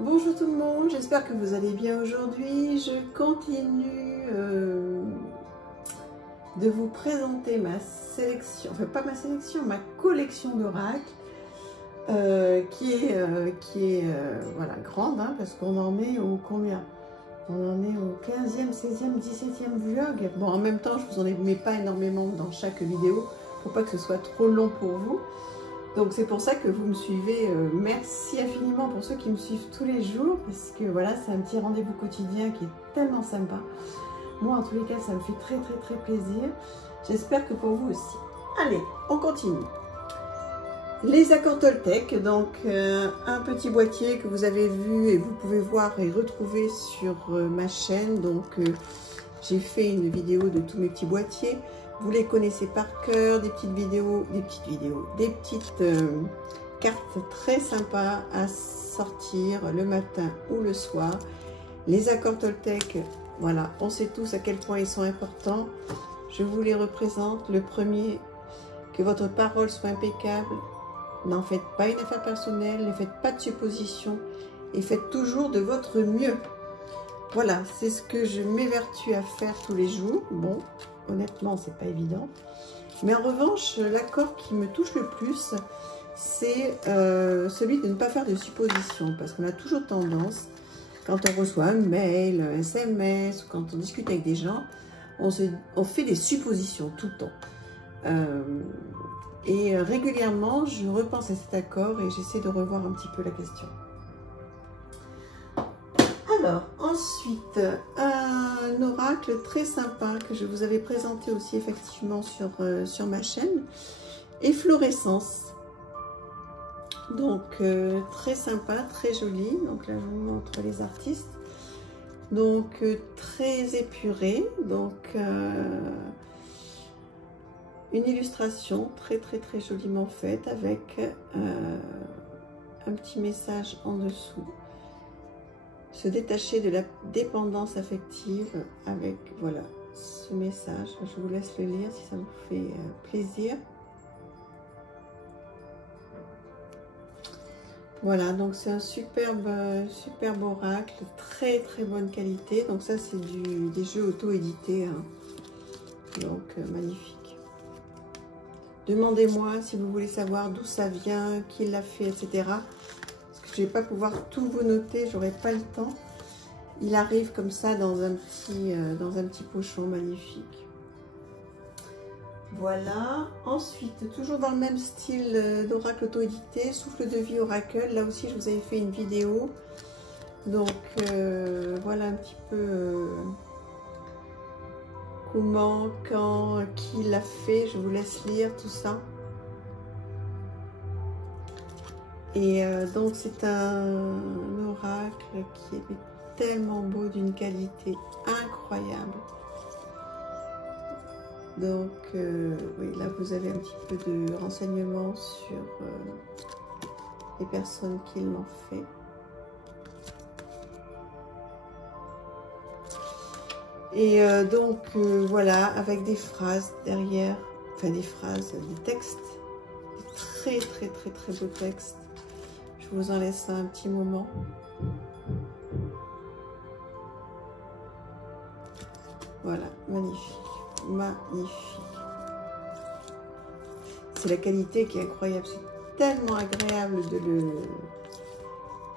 Bonjour tout le monde, j'espère que vous allez bien aujourd'hui. Je continue de vous présenter ma sélection, enfin pas ma sélection, ma collection d'oracles qui est voilà, grande, hein, parce qu'on en est au combien? On en est au 15e, 16e, 17e vlog. Bon, en même temps, je vous en mets pas énormément dans chaque vidéo, pour pas que ce soit trop long pour vous. Donc c'est pour ça que vous me suivez. Merci infiniment pour ceux qui me suivent tous les jours, parce que voilà, c'est un petit rendez-vous quotidien qui est tellement sympa. Moi, en tous les cas, ça me fait très plaisir. J'espère que pour vous aussi. Allez, on continue. Les accords Toltec, donc un petit boîtier que vous avez vu et vous pouvez voir et retrouver sur ma chaîne. Donc j'ai fait une vidéo de tous mes petits boîtiers. Vous les connaissez par cœur, des petites cartes très sympas à sortir le matin ou le soir. Les accords Toltec, voilà, on sait tous à quel point ils sont importants. Je vous les représente. Le premier, que votre parole soit impeccable. N'en faites pas une affaire personnelle, ne faites pas de suppositions et faites toujours de votre mieux. Voilà, c'est ce que je m'évertue à faire tous les jours. Bon, honnêtement, c'est pas évident. Mais en revanche, l'accord qui me touche le plus, c'est celui de ne pas faire de suppositions. Parce qu'on a toujours tendance, quand on reçoit un mail, un SMS, ou quand on discute avec des gens, on fait des suppositions tout le temps. Et régulièrement, je repense à cet accord et j'essaie de revoir un petit peu la question. Alors, ensuite, un oracle très sympa que je vous avais présenté aussi effectivement sur ma chaîne, Efflorescence. Donc, très sympa, très joli. Donc là, je vous montre les artistes. Donc, très épuré. Donc, une illustration très joliment faite avec un petit message en dessous. Se détacher de la dépendance affective avec, voilà, ce message. Je vous laisse le lire si ça vous fait plaisir. Voilà, donc c'est un superbe oracle, très bonne qualité. Donc ça, c'est des jeux auto-édités, hein. Donc magnifique. Demandez-moi si vous voulez savoir d'où ça vient, qui l'a fait, etc. Parce que je ne vais pas pouvoir tout vous noter, j'aurai pas le temps. Il arrive comme ça dans un petit pochon magnifique. Voilà. Ensuite, toujours dans le même style d'oracle auto-édité, Souffle de vie oracle. Là aussi, je vous avais fait une vidéo. Donc, voilà un petit peu comment, quand, qui l'a fait. Je vous laisse lire tout ça. Et donc, c'est un oracle qui est tellement beau, d'une qualité incroyable. Donc, oui, là, vous avez un petit peu de renseignements sur les personnes qui l'ont fait. Et donc, voilà, avec des phrases derrière, enfin des phrases, des textes, des très beaux textes. Je vous en laisse un petit moment. Voilà, magnifique. C'est la qualité qui est incroyable. C'est tellement agréable de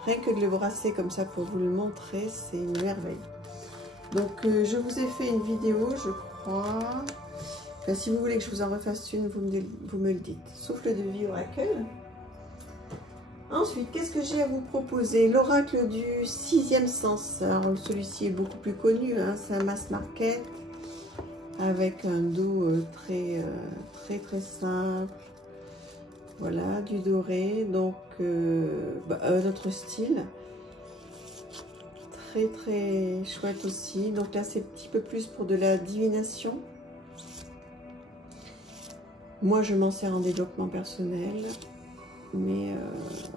rien que de le brasser comme ça pour vous le montrer. C'est une merveille. Donc, je vous ai fait une vidéo, je crois. Enfin, si vous voulez que je vous en refasse une, vous me le dites. Souffle de vie oracle. Ensuite, qu'est-ce que j'ai à vous proposer? L'oracle du 6e sens. Alors, celui-ci est beaucoup plus connu, hein, c'est un mass market avec un dos très simple. Voilà, du doré. Donc, notre style. Très chouette aussi. Donc là, c'est un petit peu plus pour de la divination. Moi, je m'en sers en développement personnel. Mais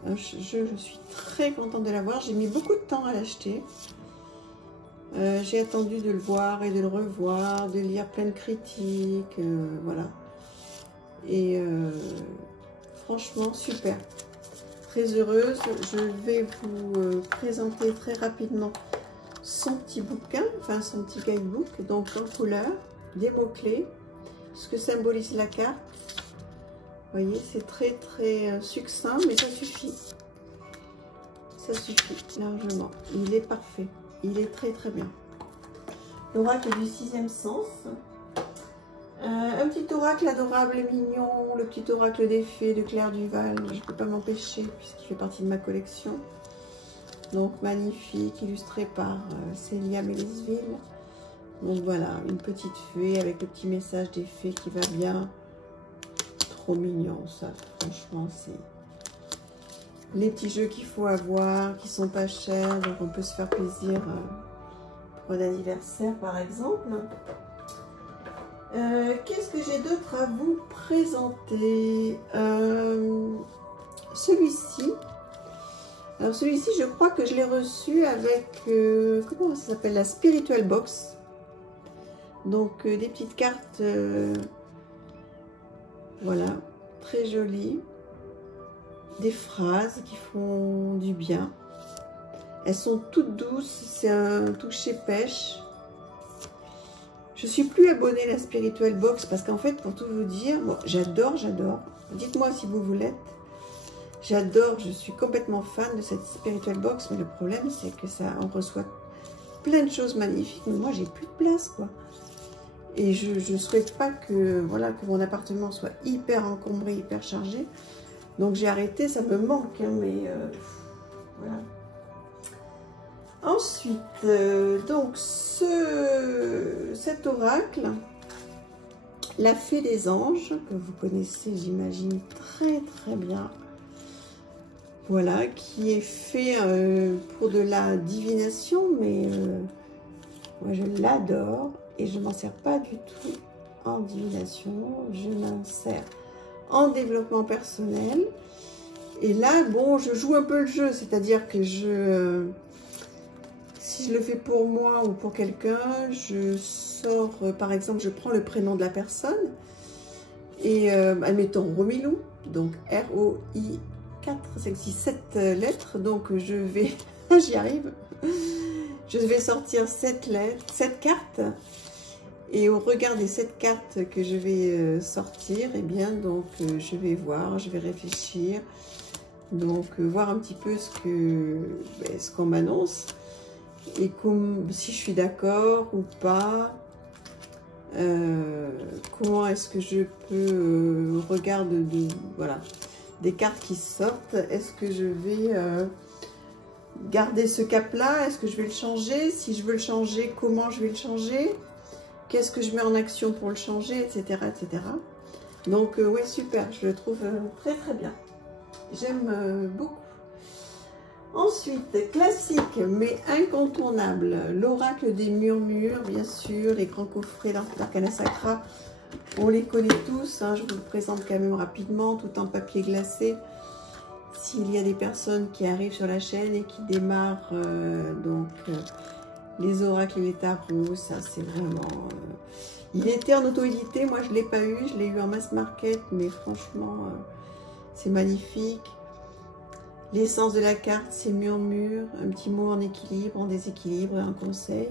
je suis très contente de l'avoir. J'ai mis beaucoup de temps à l'acheter. J'ai attendu de le voir et de le revoir, de lire plein de critiques, voilà. Et franchement, super. très heureuse. Je vais vous présenter très rapidement son petit bouquin, enfin son petit guidebook, donc en couleur, des mots-clés, ce que symbolise la carte. Vous voyez, c'est très succinct, mais ça suffit. Ça suffit largement. Il est parfait. Il est très bien. L'oracle du sixième sens. Un petit oracle adorable et mignon, le petit oracle des fées de Claire Duval. Je ne peux pas m'empêcher puisqu'il fait partie de ma collection. Donc magnifique, illustré par Célia Mélisville. Donc voilà, une petite fée avec le petit message des fées qui va bien. Trop mignon ça, franchement c'est les petits jeux qu'il faut avoir, qui sont pas chers, donc on peut se faire plaisir pour un anniversaire par exemple. Qu'est-ce que j'ai d'autre à vous présenter? Celui-ci. Alors celui-ci, je crois que je l'ai reçu avec, comment ça s'appelle? La Spiritual Box. Donc des petites cartes, voilà, très jolies. Des phrases qui font du bien. Elles sont toutes douces, c'est un toucher pêche. Je suis plus abonnée à la Spiritual Box parce qu'en fait, pour tout vous dire, bon, j'adore. Dites-moi si vous l'êtes. J'adore, je suis complètement fan de cette Spiritual Box, mais le problème, c'est que ça, on reçoit plein de choses magnifiques, mais moi, j'ai plus de place, quoi. Et je souhaite pas que, voilà, que mon appartement soit hyper encombré, hyper chargé. Donc, j'ai arrêté, ça me manque, hein, mais voilà. Ensuite, donc cet oracle, la fée des anges, que vous connaissez, j'imagine, très bien. Voilà, qui est fait pour de la divination, mais moi je l'adore et je ne m'en sers pas du tout en divination, je m'en sers en développement personnel. Et là, bon, je joue un peu le jeu, c'est-à-dire que si je le fais pour moi ou pour quelqu'un, je sors, par exemple, je prends le prénom de la personne et admettons Romilou, donc R-O-I 4, 5, 6, 7 lettres, donc je vais, j'y arrive, je vais sortir 7 cartes, et au regard des 7 cartes que je vais sortir, et bien donc je vais voir, je vais réfléchir, donc voir un petit peu ce qu'on m'annonce, et si je suis d'accord ou pas, comment est-ce que je peux regarder voilà, des cartes qui sortent, est-ce que je vais garder ce cap-là? Est-ce que je vais le changer? Si je veux le changer, comment je vais le changer? Qu'est-ce que je mets en action pour le changer, etc. etc. Donc, ouais, super, je le trouve très bien. J'aime beaucoup. Ensuite, classique, mais incontournable, l'oracle des murmures, bien sûr, les grands coffrets d'Arcana Sacra. On les connaît tous, hein, je vous le présente quand même rapidement, tout en papier glacé. S'il y a des personnes qui arrivent sur la chaîne et qui démarrent les oracles et les tarots, ça c'est vraiment... Il était en auto-édité, moi je ne l'ai pas eu, je l'ai eu en mass market, mais franchement, c'est magnifique. L'essence de la carte, c'est murmure, un petit mot en équilibre, en déséquilibre et un conseil.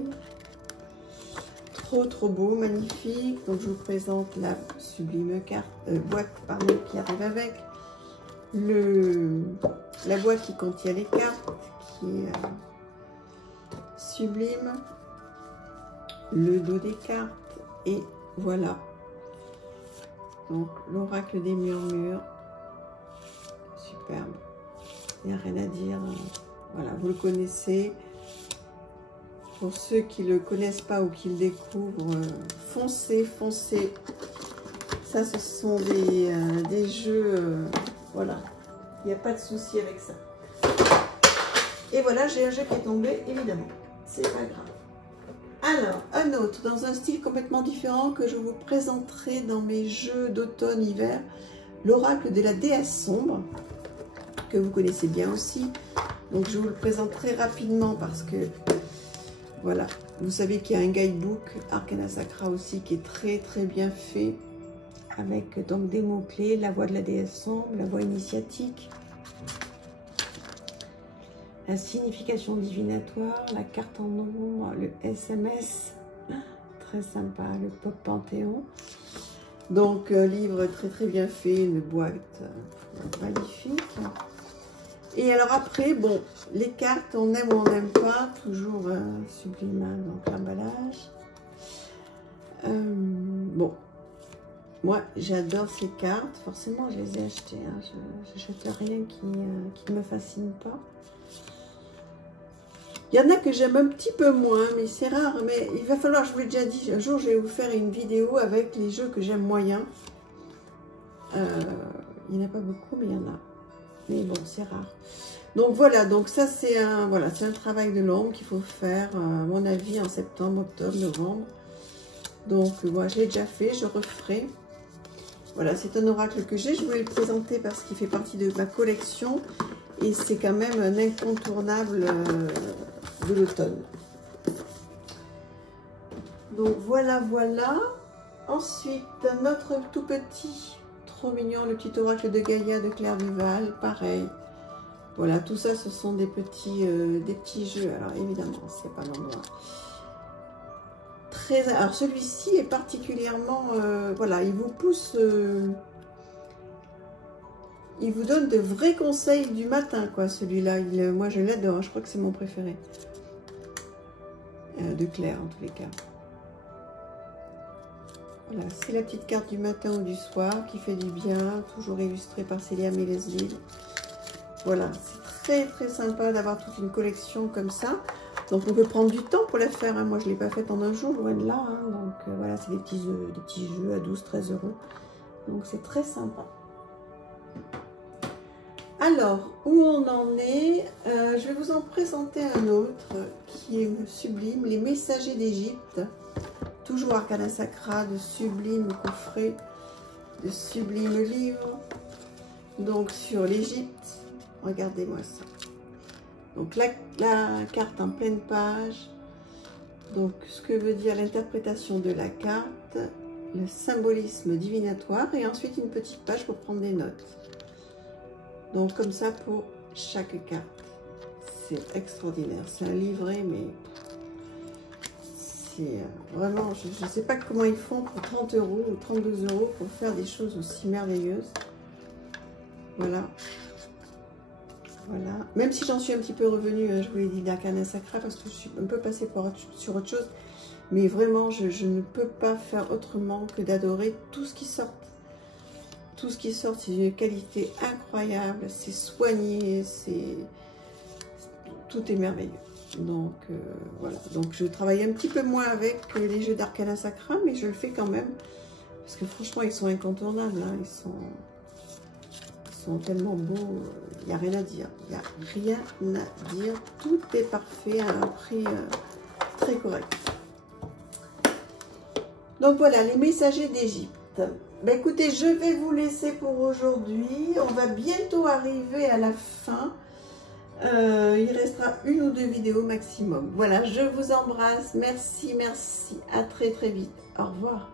Trop beau, magnifique. Donc je vous présente la sublime boîte qui arrive avec. La boîte qui contient les cartes, qui est sublime. Le dos des cartes. Et voilà. Donc l'oracle des murmures. Superbe. Il n'y a rien à dire. Voilà, vous le connaissez. Pour ceux qui ne le connaissent pas ou qui le découvrent, foncez. Ça, ce sont des jeux, voilà. Il n'y a pas de souci avec ça. Et voilà, j'ai un jeu qui est tombé, évidemment. C'est pas grave. Alors, un autre, dans un style complètement différent que je vous présenterai dans mes jeux d'automne-hiver, l'oracle de la déesse sombre, que vous connaissez bien aussi. Donc, je vous le présente très rapidement parce que... Voilà, vous savez qu'il y a un guidebook Arcana Sacra aussi qui est très bien fait avec donc des mots-clés, la voix de la déesse sombre, la voix initiatique. la signification divinatoire, la carte en ombre, le SMS, très sympa, le pop panthéon. Donc, livre très bien fait, une boîte magnifique. Et alors après, bon, les cartes, on aime ou on n'aime pas, toujours sublime, hein, donc l'emballage. Bon, moi j'adore ces cartes, forcément je les ai achetées, hein. Je n'achète rien qui ne me fascine pas. Il y en a que j'aime un petit peu moins, mais c'est rare. Mais il va falloir, je vous l'ai déjà dit, un jour je vais vous faire une vidéo avec les jeux que j'aime moyen. Il n'y en a pas beaucoup, mais il y en a. Mais bon, c'est rare. Donc voilà, donc ça c'est un travail de l'ombre qu'il faut faire, à mon avis, en septembre, octobre, novembre. Donc moi je l'ai déjà fait, je referai. Voilà, c'est un oracle que j'ai. Je voulais le présenter parce qu'il fait partie de ma collection. Et c'est quand même un incontournable de l'automne. Donc voilà. Ensuite, notre tout petit, trop mignon, le petit oracle de Gaïa de Claire Duval, pareil. Voilà, tout ça, ce sont des petits jeux. Alors évidemment, c'est pas l'endroit. Alors celui-ci est particulièrement, voilà, il vous pousse, il vous donne de vrais conseils du matin, quoi, celui-là. Moi, je l'adore, hein, je crois que c'est mon préféré. De Claire, en tous les cas. Voilà, c'est la petite carte du matin ou du soir qui fait du bien, toujours illustrée par Célia Mélesville. Voilà, c'est très sympa d'avoir toute une collection comme ça. Donc, on peut prendre du temps pour la faire, hein. Moi, je ne l'ai pas faite en un jour, loin de là, hein. Donc, voilà, c'est des petits jeux à 12-13 €. Donc, c'est très sympa. Alors, où on en est, je vais vous en présenter un autre qui est sublime, Les Messagers d'Égypte. Toujours Arcana Sacra, de sublimes coffrets, de sublimes livres. Donc, sur l'Égypte, regardez-moi ça. Donc, la carte en pleine page. Donc, ce que veut dire l'interprétation de la carte, le symbolisme divinatoire et ensuite une petite page pour prendre des notes. Donc comme ça pour chaque carte. C'est extraordinaire. C'est un livret, mais c'est vraiment, je ne sais pas comment ils font pour 30 € ou 32 € pour faire des choses aussi merveilleuses. Voilà. Voilà. Même si j'en suis un petit peu revenue, hein, je vous l'ai dit, d'Arcana Sacra, parce que je suis un peu passée sur autre chose. Mais vraiment, je ne peux pas faire autrement que d'adorer tout ce qui sort. Tout ce qui sort, c'est d'une qualité incroyable, c'est soigné, tout est merveilleux. Donc voilà, donc je travaille un petit peu moins avec les jeux d'Arcana Sacra, mais je le fais quand même, parce que franchement, ils sont incontournables, hein. Ils sont tellement beaux, il n'y a rien à dire, il n'y a rien à dire, tout est parfait à un prix très correct. Donc voilà, Les Messagers d'Égypte. Ben écoutez, je vais vous laisser pour aujourd'hui. On va bientôt arriver à la fin. Il restera une ou deux vidéos maximum. Voilà, je vous embrasse. Merci. À très vite. Au revoir.